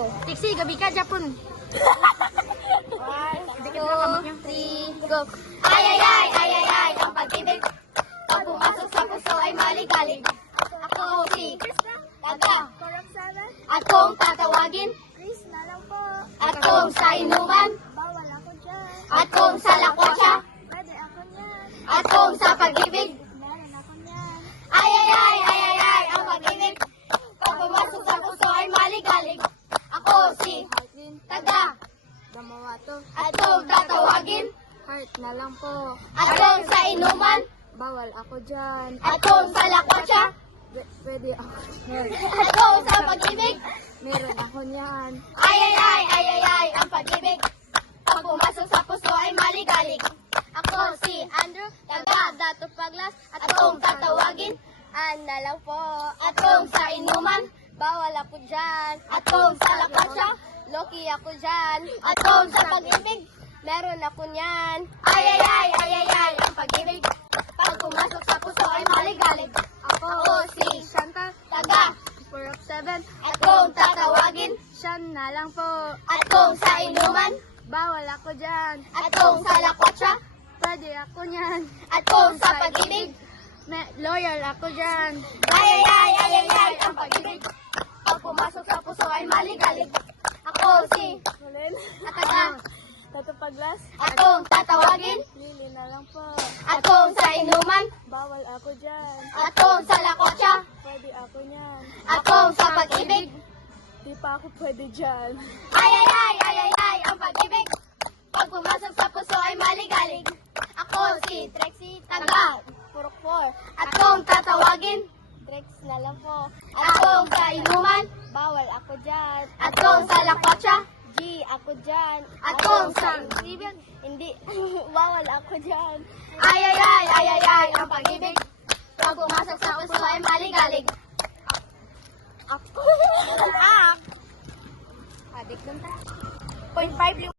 go. Tiksi, gabi ka, Japon. 1, 2, 3, go. Ay, ay, ay, ay, ay, ay, ang pag-ibig. Pag pumasok sa puso ay maligalig. Ako si Taga. At kung tatawagin, Chris na lang po. at kung sa inuman, Bawal ako dyan. at kung sa lakwatsa, Pwede ako niyan. at kung sa pag-ibig. Meron ako niyan. Ay, ay, ay, ay, ay, ay, ang pag-ibig. Pag pumasok sa puso ay maligalig. Ako si Taga. Gumawa to. At kung tatawagin, Heart na lang po. at kung sa inuman, Bawal ako dyan. at kung sa lakwatsa, Pwede ako. at kung sa pag-ibig. Meron ako niyan. Ay, ay, ay, ay, ay, ay, ang pag-ibig. Pag pumasok sa puso ay maligalig. Ako si Andrew, taga Dato Paglas. At kung tatawagin, Na lang po. at kung sa inuman, Bawal ako dyan. at kung sa lakwatsa, Loki ako dyan. at kung sa pag-ibig. Meron ako niyan. Ay, ay, ay, ay, ay, ay, ang pag-ibig. Pag pumasok sa puso ay maligalig. Ako si Chantal. Taga. 4 of 7. At kung tatawagin, Siyan na lang po. at kung sa inuman, Bawal ako dyan. at kung sa lakwatsa, Pwede ako niyan. at kung sa pag-ibig. Loyal ako dyan. Ay, ay, ay, ay, ay, ay, ang pag-ibig. Pag pumasok sa puso ay maligalig. Ako si Taga. Tato Paglas. At kung tatawagin, Lili na lang po. at kung sa inuman, Bawal ako dyan. at kung sa lakwatsa, Pwede ako niyan. at kung sa pag-ibig. Di pa ako pwede dyan. Ay, ay, ay, ay, ay, ay, ang pag-ibig. Pag pumasok sa puso ay maligalig. Ako si Trexie. Taga. Purok 4. At kung tatawagin, Trex na lang po. at kung sa inuman, Bawal ako dyan. at kung sa lakwatsa, G, ako dyan. at kung sa Hindi. Bawal ako dyan. ay, ay, ay, ay, ay, ay, ang pag-ibig. Pag pumasok sa puso ay maligalig. Ako. Adik lang ta. 0.5